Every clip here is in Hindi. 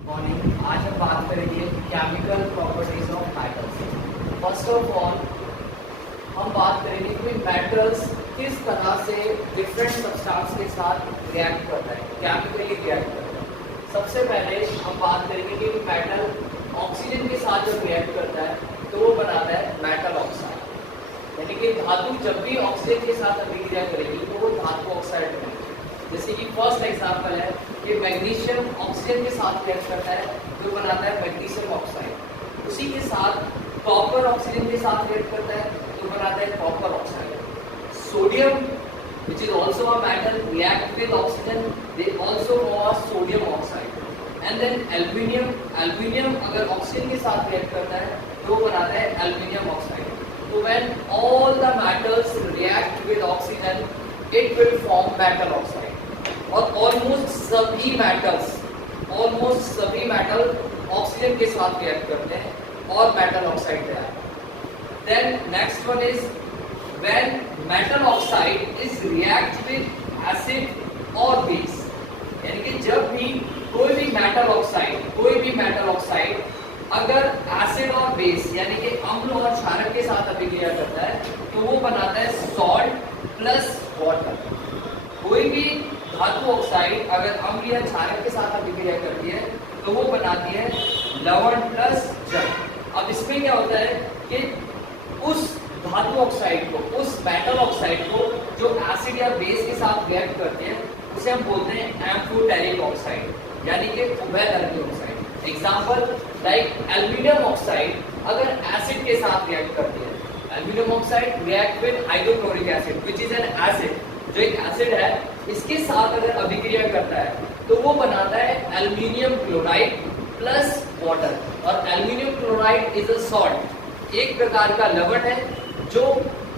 मॉर्निंग। आज हम बात करेंगे chemical properties of metals. First of all हम बात करेंगे कि मेटल्स किस तरह से डिफरेंट सब्सटेंस के साथ रिएक्ट करता है, केमिकली रिएक्ट करता है। सबसे पहले हम बात करेंगे कि मेटल ऑक्सीजन के साथ जब रिएक्ट करता है तो वो बनाता है मेटल ऑक्साइड, यानी कि धातु जब भी ऑक्सीजन के साथ अभिक्रिया करेगी तो वो धातु ऑक्साइड बनेगी। जैसे कि फर्स्ट एग्जांपल है कि मैग्नीशियम ऑक्सीजन के साथ रिएक्ट करता है तो बनाता है मैग्नीशियम ऑक्साइड। उसी के साथ कॉपर ऑक्सीजन के साथ रिएक्ट करता है तो बनाता है copper oxide. Sodium which is also a metal react with oxygen, they also form sodium oxide. And then aluminium अगर ऑक्सीजन के साथ रिएक्ट करता है तो बनाता है aluminium oxide. So when all the metals react with oxygen, it will form metal oxide. और ऑलमोस्ट सभी मेटल ऑक्सीजन के साथ रिएक्ट करते हैं और मेटल ऑक्साइड तैयार। Then next one is when metal oxide is react with acid और बेस, यानी कि जब भी कोई भी मेटल ऑक्साइड अगर एसिड और बेस यानी कि अम्ल और क्षारक के साथ अभिक्रिया करता है तो वो बनाता है सॉल्ट प्लस वाटर। कोई भी धातु ऑक्साइड अगर अम्ल या क्षारक के साथ अभिक्रिया करती है तो वो बनाती है लवण प्लस जल। अब इसमें क्या होता है कि उस धातु ऑक्साइड को, उस मेटल ऑक्साइड को जो एसिड या बेस के साथ रिएक्ट करते हैं उसे हम बोलते हैं एम्फोटेरिक ऑक्साइड, यानी कि उभयधर्मी oxide. Example like aluminium oxide अगर एसिड के साथ रिएक्ट करती है, aluminium oxide react with hydrochloric acid which is an acid, जो एक एसिड है, इसके साथ अगर अभिक्रिया करता है तो वो बनाता है एल्यूमिनियम क्लोराइड प्लस वाटर। और aluminium chloride is a salt, एक प्रकार का लवण है जो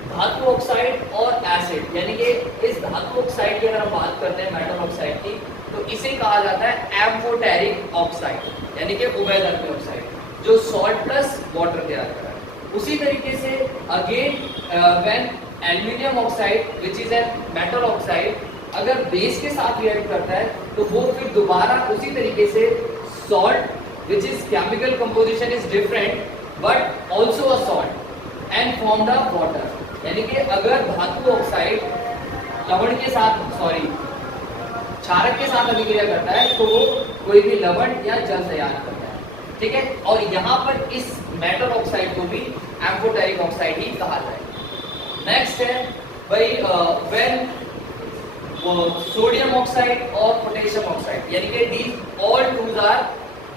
धातु ऑक्साइड और एसिड, यानी कि इस धातु ऑक्साइड की अगर हम बात करते हैं मेटल ऑक्साइड की, तो इसे कहा जाता है एम्फोटेरिक ऑक्साइड, यानी कि उभयधर्मी ऑक्साइड, जो सॉल्ट प्लस वाटर तैयार कर रहा है। उसी तरीके से again when aluminium oxide which is an metal oxide अगर बेस के साथ रिएक्ट करता है तो वो फिर दोबारा उसी तरीके से salt which is chemical composition is different but also a salt and form the water, यानी कि अगर धातु ऑक्साइड लवण के साथ क्षारक के साथ अभिक्रिया करता है तो वो कोई भी लवण या जल तैयार करता है, ठीक है। और यहाँ पर इस मेटल ऑक्साइड को भी एम्फोटेरिक ऑक्साइड ही कहा जाए। नेक्स्ट है भाई व्हेन सोडियम ऑक्साइड और पोटेशियम ऑक्साइड, यानी कि दीज ऑल टूज आर,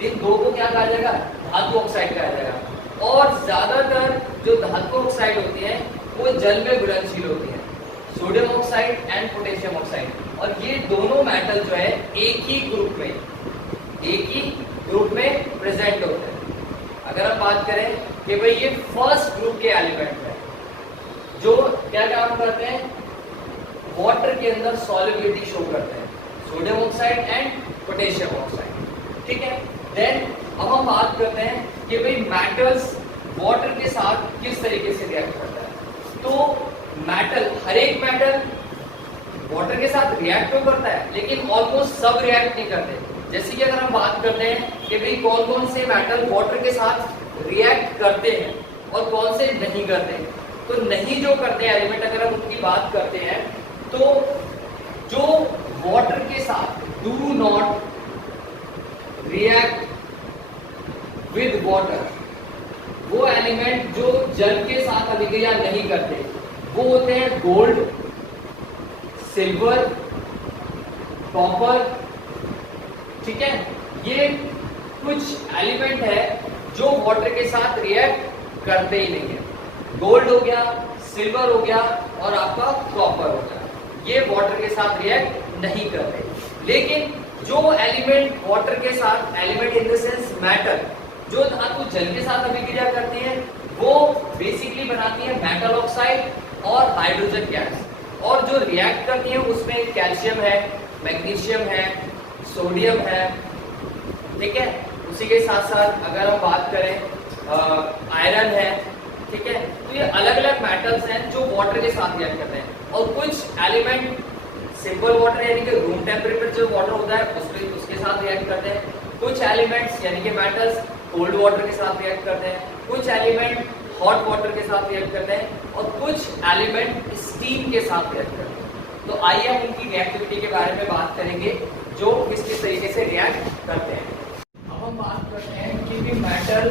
इन दो को क्या कहा जाएगा, धातु ऑक्साइड कहा जाएगा। और ज्यादातर जो धातु ऑक्साइड होती है वो जल में घुलनशील होती है, sodium oxide and potassium oxide. और ये दोनों मेटल जो है एक ही ग्रुप में प्रेजेंट होते हैं। अगर हम बात करें कि भाई ये फर्स्ट ग्रुप के एलिमेंट है जो क्या काम करते हैं, वाटर के अंदर सॉल्युबिलिटी शो करते हैं, sodium oxide and potassium oxide, ठीक है। देन अब हम बात करते हैं कि भाई मेटल्स वाटर के साथ किस तरीके से रिएक्ट करता है। तो मेटल, हर एक मेटल वाटर के साथ रिएक्ट तो करता है लेकिन ऑलमोस्ट सब रिएक्ट नहीं करते। जैसे कि अगर हम बात करते हैं कि भाई कौन कौन से मेटल वाटर के साथ रिएक्ट करते हैं और कौन से नहीं करते, तो नहीं जो करते हैं एलिमेंट अगर हम उनकी बात करते हैं तो जो वाटर के साथ do not react with water, वो एलिमेंट जो जल के साथ अभिक्रिया नहीं करते वो होते हैं गोल्ड, सिल्वर, कॉपर, ठीक है। ये कुछ एलिमेंट है जो वाटर के साथ रिएक्ट करते ही नहीं है। गोल्ड हो गया, सिल्वर हो गया और आपका कॉपर हो गया, ये वाटर के साथ रिएक्ट नहीं करते। लेकिन जो एलिमेंट वाटर के साथ, element in the sense metal, जो धातु जल के साथ अभिक्रिया करती है वो बेसिकली बनाती है मेटल ऑक्साइड और हाइड्रोजन गैस, और जो रिएक्ट करती है उसमें कैल्शियम है, मैग्नीशियम है, सोडियम है, ठीक है। उसी के साथ साथ अगर हम बात करें आयरन है, ठीक है। तो ये अलग अलग मेटल्स हैं जो वाटर के साथ रिएक्ट करते हैं। और कुछ एलिमेंट सिंपल वाटर यानी कि रूम टेम्परेचर जो वाटर होता है उसके साथ रिएक्ट करते हैं, कुछ एलिमेंट्स यानी कि मेटल्स कोल्ड वाटर के साथ रिएक्ट करते हैं, कुछ एलिमेंट हॉट वाटर के साथ रिएक्ट करते हैं और कुछ एलिमेंट स्टीम के साथ रिएक्ट करते हैं। तो आइए हम उनकी रिएक्टिविटी के बारे में बात करेंगे जो किस तरीके से रिएक्ट करते हैं। अब हम बात करते हैं कि मेटल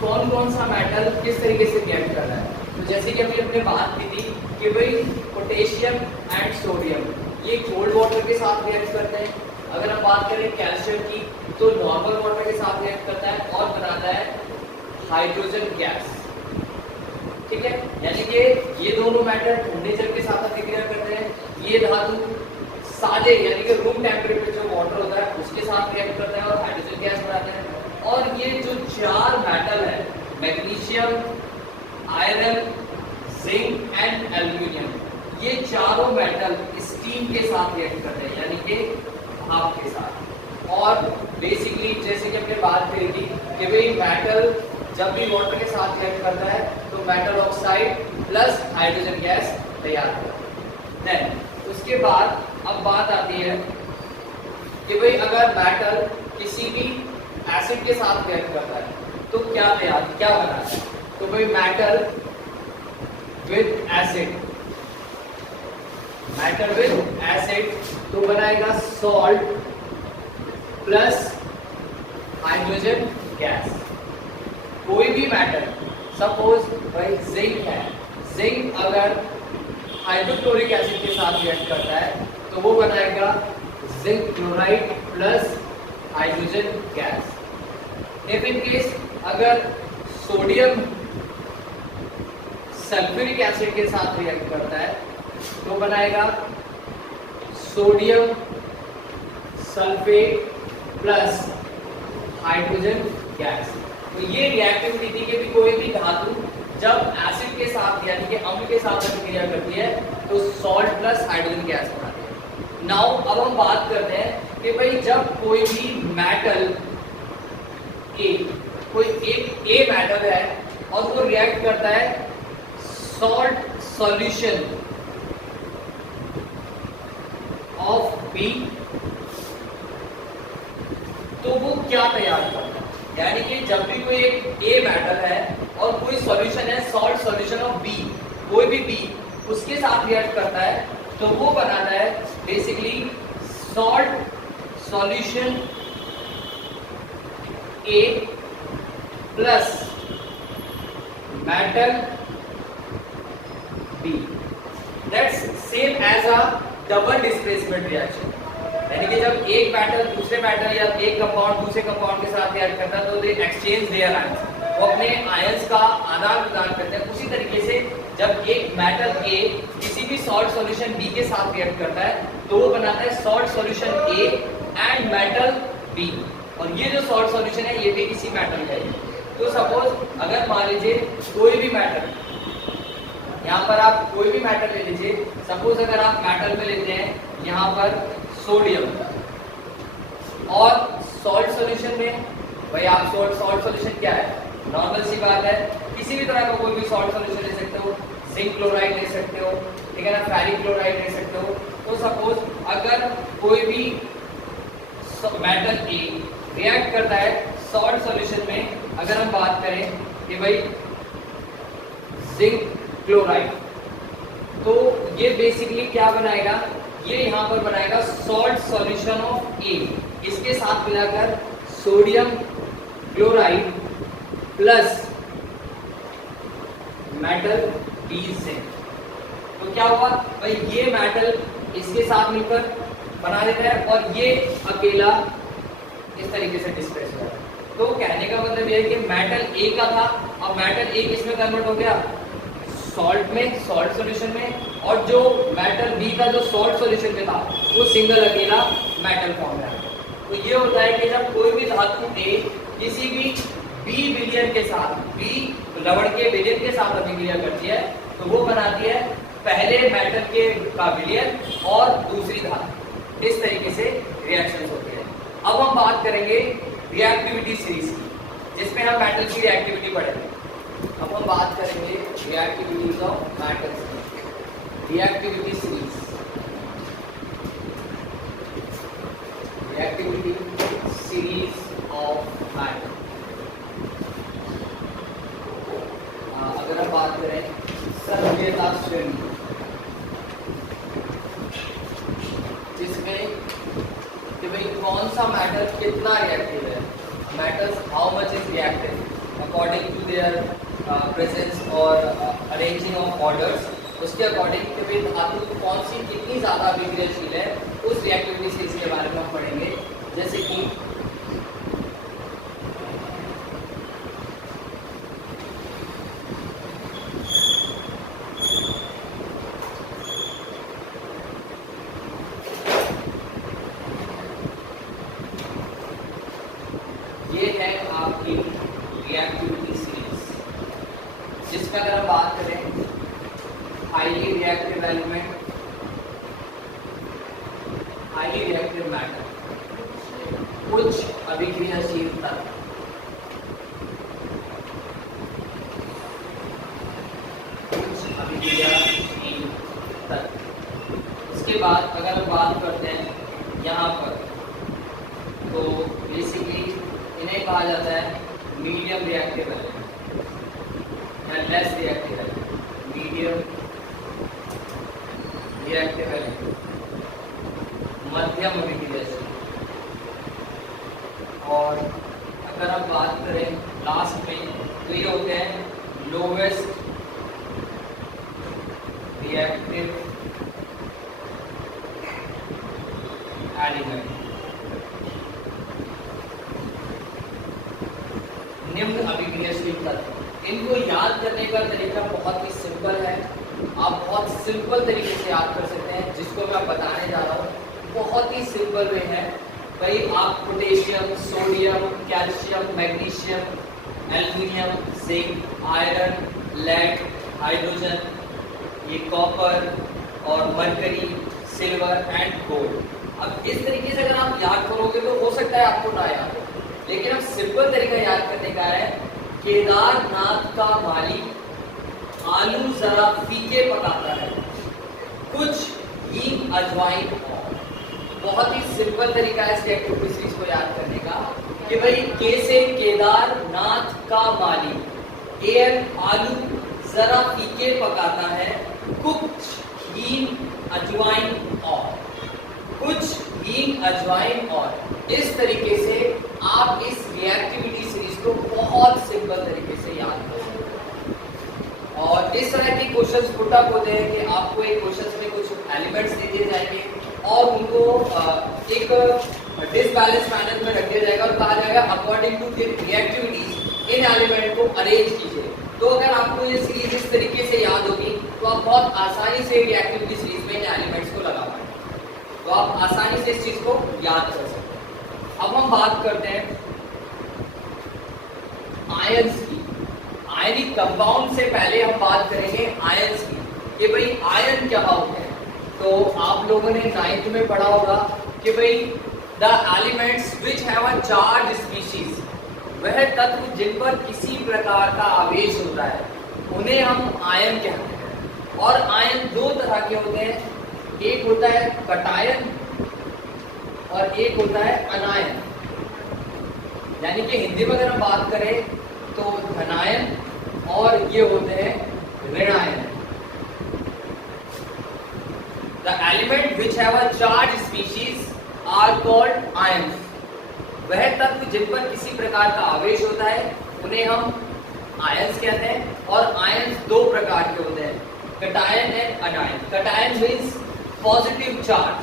कौन कौन सा मेटल किस तरीके से रिएक्ट कर रहा है। तो जैसे कि अभी हमने बात की थी कि भाई पोटेशियम एंड सोडियम ये कोल्ड वाटर के साथ रिएक्ट करते हैं। अगर हम बात करें कैल्शियम की तो नॉर्मल वाटर के साथ रिएक्ट करता है और बनाता है हाइड्रोजन गैस। ठीक है, यानी कि ये दोनों मेटल ठंडे जल के साथ अभिक्रिया करते हैं। ये धातु सादे यानी कि रूम टेम्परेचर जो वाटर होता है उसके साथ रिएक्ट करता है और हाइड्रोजन गैस बनाता है। और ये जो चार मेटल है magnesium, iron, zinc and aluminium, ये चारों मेटल स्टीम के साथ रिएक्ट करते हैं यानी कि भाप के साथ। और बेसिकली जैसे कि हमने बात करी थी कि भाई मेटल जब भी वाटर के साथ रिएक्ट करता है तो metal oxide plus hydrogen gas तैयार होता है। देन उसके बाद अब बात आती है कि भाई अगर मेटल किसी भी एसिड के साथ रिएक्ट करता है तो क्या बना है। तो भाई मेटल विद एसिड तो बनाएगा सॉल्ट प्लस हाइड्रोजन गैस। कोई भी मेटल सपोज भाई जिंक है, जिंक अगर हाइड्रोक्लोरिक एसिड के साथ रिएक्ट करता है तो वो बनाएगा zinc chloride plus hydrogen gas. If in case अगर सोडियम सल्फ्यूरिक एसिड के साथ रिएक्ट करता है तो बनाएगा sodium sulphate plus hydrogen gas. तो ये रिएक्टिविटी थी कि कोई भी धातु जब एसिड के साथ यानी कि अम्ल के साथ अभिक्रिया करती है तो सॉल्ट प्लस हाइड्रोजन गैस बनाती है। नाउ अब हम बात करते हैं कि भाई जब कोई भी मेटल कोई एक ए मेटल है और वो रिएक्ट करता है सॉल्ट सॉल्यूशन ऑफ बी तो वो क्या तैयार करता है। यानी कि जब भी कोई एक ए मेटल है और कोई सॉल्यूशन है सॉल्ट सॉल्यूशन ऑफ बी, कोई भी बी उसके साथ रिएक्ट करता है तो वो बनाता है basically salt solution A plus metal B. That's same as a double displacement reaction. यानी कि जब एक मेटल दूसरे मेटल या एक कंपाउंड दूसरे कंपाउंड के साथ रिएक्ट करता है तो दे एक्सचेंज देयर आयंस, वो अपने आयंस का आदान प्रदान करते हैं। उसी तरीके से जब एक मेटल ए किसी भी सॉल्ट सॉल्यूशन बी के साथ रिएक्ट करता है तो वो बनाता है salt solution A and metal B. और ये जो सॉल्ट सॉल्यूशन है ये भी किसी मेटल का है। तो सपोज अगर मान लीजिए कोई भी मेटल, यहाँ पर आप कोई भी मेटल ले लीजिए, सपोज अगर आप मेटल में लेते हैं यहाँ पर सोडियम और सॉल्ट सॉल्यूशन में भाई आप सॉल्ट सॉल्यूशन क्या है, नॉर्मल सी बात है, किसी भी तरह का कोई भी सॉल्ट सॉल्यूशन ले सकते हो, जिंक क्लोराइड ले सकते हो, ठीक है ना, फेरिक क्लोराइड ले सकते हो। तो सपोज अगर कोई भी मेटल ए रिएक्ट करता है सॉल्ट सॉल्यूशन में, अगर हम बात करें कि भाई जिंक क्लोराइड, तो ये बेसिकली क्या बनाएगा, ये यहाँ पर बनाएगा सॉल्ट सॉल्यूशन ऑफ ए, इसके साथ मिलाकर sodium chloride plus metal B zinc. तो क्या हुआ भाई, ये मेटल इसके साथ मिलकर बना देता है और ये अकेला इस तरीके से डिस्प्लेस हो रहा है। तो कहने का मतलब ये है कि मेटल ए का था, अब मेटल ए किसमें कन्वर्ट हो गया, सॉल्ट में, सॉल्ट सॉल्यूशन में, और जो मेटल बी था जो सॉल्ट सॉल्यूशन में था वो सिंगल अकेला मेटल फॉर्म है। तो ये होता है कि जब कोई भी धातु ए किसी भी बी विलियन के साथ, बी लवण के विलियन के साथ अभिक्रिया करती है तो वो बनाती है पहले मेटल के का विलियन और दूसरी धातु। इस तरीके से रिएक्शंस होते हैं। अब हम बात करेंगे रिएक्टिविटी सीरीज की, जिसमें हम मेटल की रिएक्टिविटी पढ़ेंगे। अब हम बात करेंगे reactivities of metals, reactivity series, reactivity series of matter. अगर हम बात करें सक्रियता श्रेणी, जिसमें कि भाई कौन सा मैटर कितना रिएक्टिव है, matters how much is reactive according to their presence और अरेंजिंग ऑफ ऑर्डर्स, उसके अकॉर्डिंग कि भाई धातु कौन सी कितनी ज़्यादा अभिक्रियाशील है, उस रिएक्टिविटी से इसके बारे में हम पढ़ेंगे। जैसे कि ये है आपकी रिएक्टिविटी सीरीज, जिसका अगर हम बात करें highly reactive element, highly reactive matter, उच्च अभिक्रियाशील तत्व, उच्च अभिक्रियाशील तत्व। इसके बाद अगर हम बात करते हैं यहाँ पर, तो बेसिकली इन्हें कहा जाता है मीडियम रिएक्टिव एलिमेंट या less reactive element, medium reactive element, मध्यम अभिक्रियाशील। और अगर हम बात करें लास्ट में, तो ये होते हैं लोवेस्ट रिएक्टिव एलिमेंट, निम्न अभिक्रियाशील तत्व। इनको याद करने का तरीका बहुत ही सिंपल है, आप बहुत सिंपल तरीके से याद कर सकते हैं, जिसको मैं बताने जा रहा हूँ बहुत ही सिंपल वे है। भाई आप potassium, sodium, calcium, magnesium, aluminium, zinc, iron, lead, hydrogen, ये कॉपर और मरकरी, सिल्वर एंड गोल्ड। अब इस तरीके से अगर आप याद करोगे तो हो सकता है आपको ना याद हो, लेकिन अब सिंपल तरीका याद करने का है, केदारनाथ का माली आलू जरा फीके पकाता है, कुछ हींग अजवाइन और। बहुत ही सिंपल तरीका है इसके एक्टिविटी सीरीज को याद करने का कि भाई के से केदारनाथ का माली, एन आलू जरा फीके पकाता है, कुछ हींग अजवाइन और, कुछ हींग अजवाइन और। इस तरीके से आप इस रिएक्टिविटी सीरीज को बहुत सिंपल तरीके से याद कर सकते हैं। और इस तरह के क्वेश्चंस पुट अप होते हैं कि आपको एक क्वेश्चंस में कुछ एलिमेंट्स दे दिए जाएंगे और उनको एक डिसबैलेंस मैनर में रख दिया जाएगा और कहा जाएगा अकॉर्डिंग टू देयर रिएक्टिविटीज इन एलिमेंट को अरेंज कीजिए। तो अगर आपको ये सीरीज इस तरीके से याद होगी तो आप बहुत आसानी से रिएक्टिविटी सीरीज में इन एलिमेंट्स को लगा पाएंगे, तो आप आसानी से इस चीज को याद कर सकते हैं। अब हम बात करते हैं आयंस की। आयनिक कंपाउंड से पहले हम बात करेंगे आयंस की कि भाई आयन क्या होते हैं। तो आप लोगों ने 9th में पढ़ा होगा कि भाई the elements which have a charge species, वह तत्व जिन पर किसी प्रकार का आवेश होता है उन्हें हम आयन कहते हैं। और आयन दो तरह के होते हैं, एक होता है कटायन और एक होता है अनायन। यानी कि हिंदी में अगर हम बात करें तो धनायन और ये होते हैं ऋणायन। The element which have a charged species are called ions. वह तत्व जिन पर किसी प्रकार का आवेश होता है उन्हें हम आयंस कहते हैं। और आयंस दो प्रकार के होते हैं, cation and अनायन। Cation means positive charge,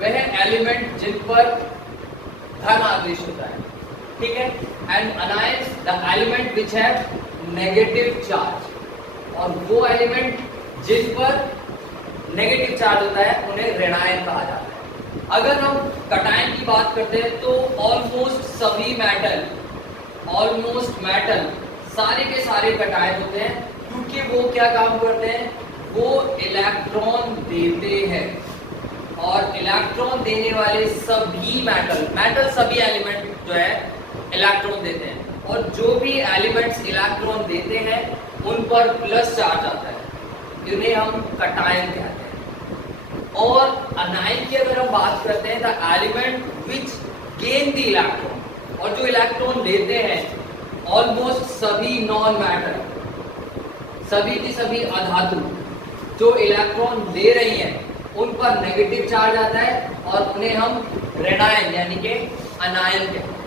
वह एलिमेंट जिन पर धन आवेश होता है, ठीक है। And anions the element which have negative charge, और वो एलिमेंट जिन पर नेगेटिव चार्ज होता है उन्हें ऋणायन कहा जाता है। अगर हम कटायन की बात करते हैं तो ऑलमोस्ट सभी मेटल, ऑलमोस्ट मेटल सारे के सारे कटायन होते हैं, क्योंकि वो क्या काम करते हैं, वो इलेक्ट्रॉन देते हैं। और इलेक्ट्रॉन देने वाले सभी मेटल सभी एलिमेंट जो है इलेक्ट्रॉन देते हैं, और जो भी एलिमेंट्स इलेक्ट्रॉन देते हैं उन पर प्लस चार्ज आता है, इन्हें हम कटायन कहते हैं। और अनायन की अगर हम बात करते हैं, the element which gain the electron, और जो इलेक्ट्रॉन लेते हैं ऑलमोस्ट सभी नॉन मैटर, सभी की सभी अधातु जो इलेक्ट्रॉन ले रही हैं उन पर नेगेटिव चार्ज आता है और उन्हें हम ऋणायन यानी कि अनायन कहते हैं।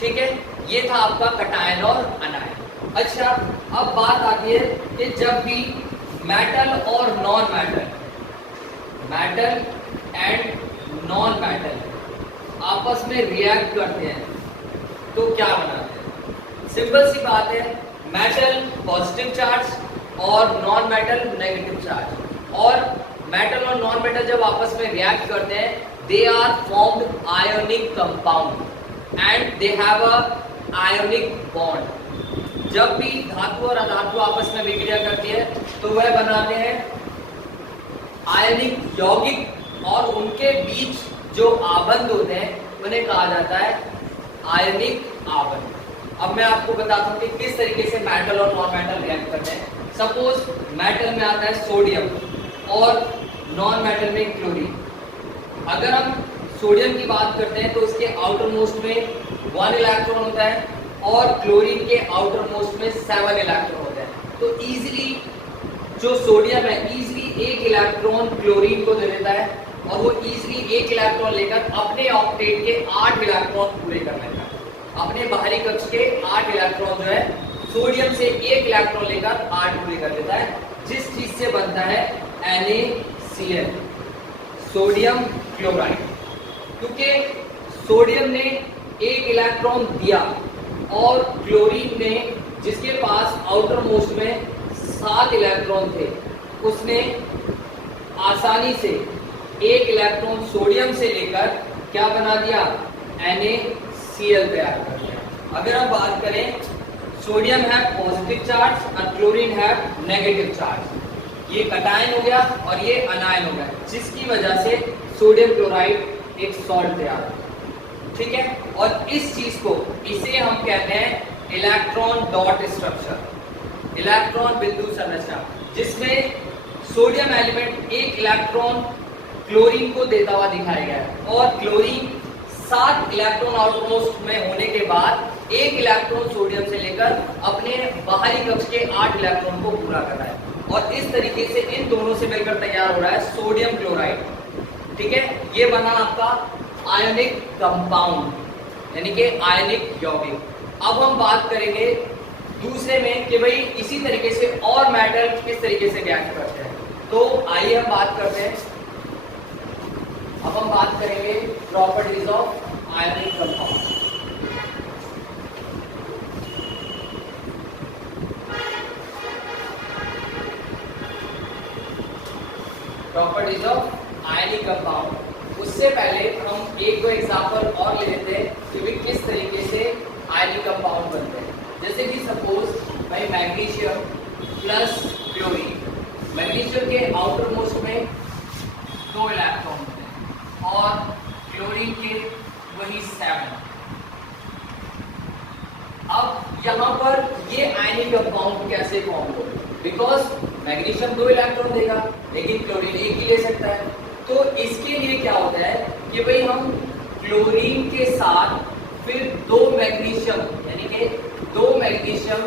ठीक है, ये था आपका कटायन और अनायन। अच्छा, अब बात आती है कि जब भी मेटल और non metal, metal and non metal आपस में रिएक्ट करते हैं तो क्या बनाते हैं? सिंपल सी बात है, मेटल पॉजिटिव चार्ज और नॉन मेटल नेगेटिव चार्ज, और मेटल और नॉन मेटल जब आपस में रिएक्ट करते हैं they are formed ionic compound and they have a ionic bond. जब भी धातु और अधातु आपस में विक्रिया करती है तो वह बनाते हैं आयनिक यौगिक, और उनके बीच जो आबंध होते हैं उन्हें कहा जाता है आयनिक आबंध। अब मैं आपको बताता हूं कि किस तरीके से मेटल और नॉन मेटल रिएक्ट करते हैं। सपोज मेटल में आता है सोडियम और नॉन मेटल में क्लोरीन। अगर हम सोडियम की बात करते हैं तो उसके आउटर मोस्ट में 1 इलेक्ट्रॉन होता है और क्लोरीन के आउटर मोस्ट में 7 इलेक्ट्रॉन होते हैं। तो इजीली जो सोडियम है इजीली 1 इलेक्ट्रॉन क्लोरीन को दे देता है और वो इजीली 1 इलेक्ट्रॉन लेकर अपने ऑक्टेट के 8 इलेक्ट्रॉन पूरे कर लेता है। अपने बाहरी कक्ष के 8 इलेक्ट्रॉन जो है सोडियम से 1 इलेक्ट्रॉन लेकर 8 पूरे कर देता है, जिस चीज से बनता है NaCl, सोडियम क्लोराइड। क्योंकि सोडियम ने 1 इलेक्ट्रॉन दिया और क्लोरीन ने, जिसके पास आउटर मोस्ट में 7 इलेक्ट्रॉन थे, उसने आसानी से 1 इलेक्ट्रॉन सोडियम से लेकर क्या बना दिया? NaCl तैयार कर दिया। अगर हम बात करें, सोडियम है पॉजिटिव चार्ज और क्लोरीन है नेगेटिव चार्ज। ये कटायन हो गया और ये अनायन हो गया, जिसकी वजह से सोडियम क्लोराइड एक सॉल्ट तैयार होगा। ठीक है, और इस चीज को, इसे हम कहते हैं इलेक्ट्रॉन डॉट स्ट्रक्चर, इलेक्ट्रॉन बिंदु संरचना, जिसमें सोडियम एलिमेंट 1 इलेक्ट्रॉन क्लोरीन को देता हुआ दिखाया गया है और क्लोरीन 7 इलेक्ट्रॉन आउटमोस्ट में होने के बाद 1 इलेक्ट्रॉन सोडियम से लेकर अपने बाहरी कक्ष के 8 इलेक्ट्रॉन को पूरा कर रहा है, और इस तरीके से इन दोनों से मिलकर तैयार हो रहा है सोडियम क्लोराइड। ठीक है, ये बना आपका आयनिक कंपाउंड यानी कि आयनिक यौगिक। अब हम बात करेंगे दूसरे में कि भाई इसी तरीके से और मेटल किस तरीके से रिएक्ट करते हैं। तो आइए हम बात करते हैं, अब हम बात करेंगे properties of ionic compound. Properties of ionic compound. उससे पहले हम एक दो एग्जांपल और ले लेते हैं कि भी किस तरीके से आयनिक कंपाउंड बनते हैं। जैसे कि सपोज भाई मैग्नीशियम प्लस क्लोरीन, मैग्नीशियम के आउटर मोस्ट में 2 इलेक्ट्रॉन होते हैं और क्लोरीन के वही 7। अब यहाँ पर ये आयनिक कंपाउंड कैसे फॉर्म हो? बिकॉज मैग्नीशियम 2 इलेक्ट्रॉन देगा लेकिन क्लोरीन 1 ही ले सकता है। तो इसके लिए क्या होता है कि भाई हम क्लोरीन के साथ फिर 2 मैग्नीशियम यानी कि 2 मैग्नीशियम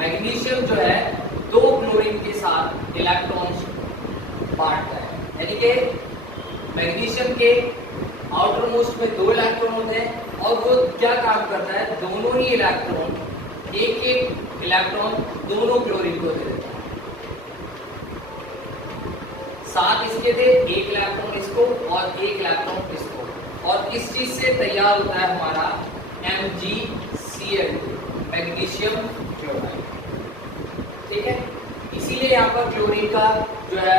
मैग्नीशियम जो है 2 क्लोरीन के साथ इलेक्ट्रॉन्स बांटता है, यानी कि मैग्नीशियम के आउटर मोस्ट में 2 इलेक्ट्रॉन होते हैं और वो क्या काम करता है, दोनों ही इलेक्ट्रॉन एक इलेक्ट्रॉन दोनों क्लोरीन को दे देता है। 7 इसके थे, 1 इलेक्ट्रॉन इसको और 1 इलेक्ट्रॉन इसको, और इस चीज से तैयार होता है हमारा MgCl, मैग्नीशियम क्लोराइड। ठीक है, इसीलिए यहाँ पर क्लोरीन का जो है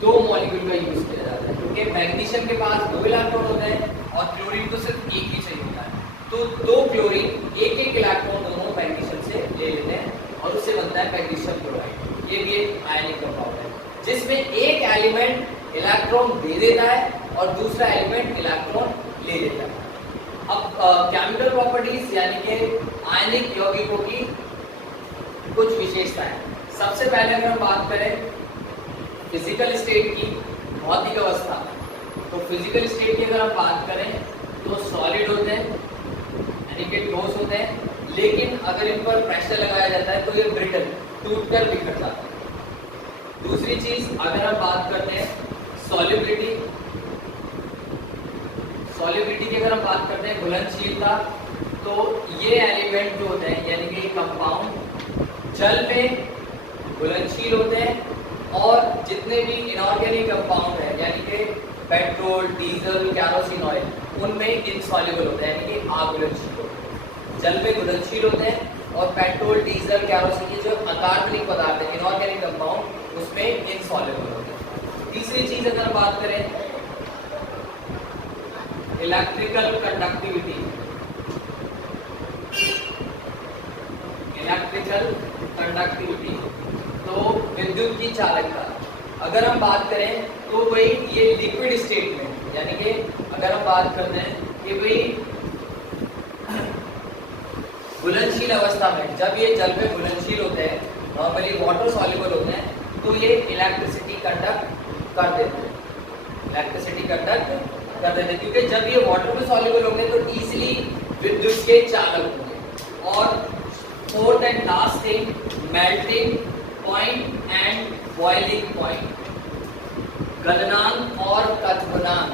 2 मॉलिक्यूल का यूज किया जाता है, क्योंकि मैग्नीशियम के पास 2 इलेक्ट्रॉन होते हैं और क्लोरीन को सिर्फ 1 ही चाहिए होता है। तो 2 क्लोरीन 1 इलेक्ट्रॉन दोनों मैग्नीशियम से ले लेते हैं और उससे बनता है मैग्नीशियम क्लोराइड। ये भी एक आयनिक कंपाउंड है जिसमें एक एलिमेंट इलेक्ट्रॉन दे देता है और दूसरा एलिमेंट इलेक्ट्रॉन ले लेता है। अब केमिकल प्रॉपर्टीज यानी कि आयनिक यौगिकों की कुछ विशेषताएं। सबसे पहले अगर हम बात करें फिजिकल स्टेट की, भौतिक अवस्था में। तो फिजिकल स्टेट की अगर हम बात करें तो सॉलिड होते हैं यानी कि ठोस होते हैं, लेकिन अगर इन पर प्रेशर लगाया जाता है तो ये ब्रिटल टूटकर बिखर जाता है। दूसरी चीज अगर हम बात करते हैं सॉल्युबिलिटी, सॉल्युबिलिटी की अगर हम बात करते हैं घुलनशीलता, तो ये एलिमेंट जो होते हैं यानी कि कंपाउंड जल में घुलनशील होते हैं और जितने भी इनऑर्गेनिक कंपाउंड है यानी कि पेट्रोल, डीजल, कैरोसिन ऑयल उनमें इनसॉल्युबल होते हैं यानी कि अघुलनशील होते हैं। जल में घुलनशील होते हैं और पेट्रोल, डीजल, कैरोसिन ये जो अकार्बनिक पदार्थ है इनऑर्गेनिक कंपाउंड उसमें इनसॉल्युबल होते हैं। तीसरी चीज अगर बात करें इलेक्ट्रिकल कंडक्टिविटी, इलेक्ट्रिकल कंडक्टिविटी तो विद्युत की चालकता। अगर हम बात करें तो भाई ये लिक्विड स्टेट में यानी कि अगर हम बात करते हैं कि भाई घुलनशील अवस्था में जब ये जल में घुलनशील होते हैं, नॉर्मली वाटर सॉल्युबल होते हैं, तो ये इलेक्ट्रिसिटी कंडक्ट कर देते हैं, इलेक्ट्रिसिटी कंडक्ट कर देते हैं क्योंकि जब ये वाटर में सॉल्युबल होंगे तो इजीली विद्युत के चालक होंगे। और fourth and last thing melting point and boiling point, गलनांक और क्वथनांक।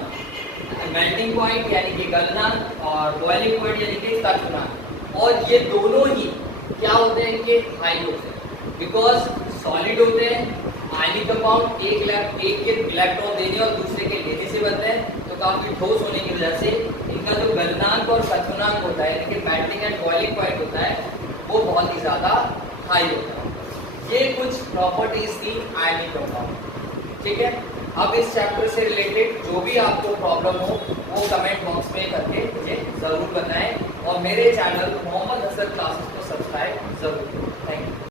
मेल्टिंग पॉइंट यानी कि गलनांक और बॉइलिंग पॉइंट यानी कि क्वथनांक, और ये दोनों ही क्या होते हैं कि हाई होते हैं बिकॉज सॉलिड होते हैं, आयनिक कंपाउंड एक के इलेक्ट्रॉन देने और दूसरे के लेने से बनते हैं, तो काफी ठोस होने की वजह से इनका जो गलनांक और क्वथनांक होता है यानी कि मेल्टिंग एंड बॉइलिंग पॉइंट होता है वो बहुत ही ज्यादा हाई होता है। ये कुछ प्रॉपर्टीज थी आयनिक कंपाउंड। ठीक है, अब इस चैप्टर से रिलेटेड जो भी आपको प्रॉब्लम हो वो कमेंट बॉक्स में करके मुझे जरूर बताएं और मेरे चैनल मोहम्मद हसन क्लासेस को सब्सक्राइब जरूर करें।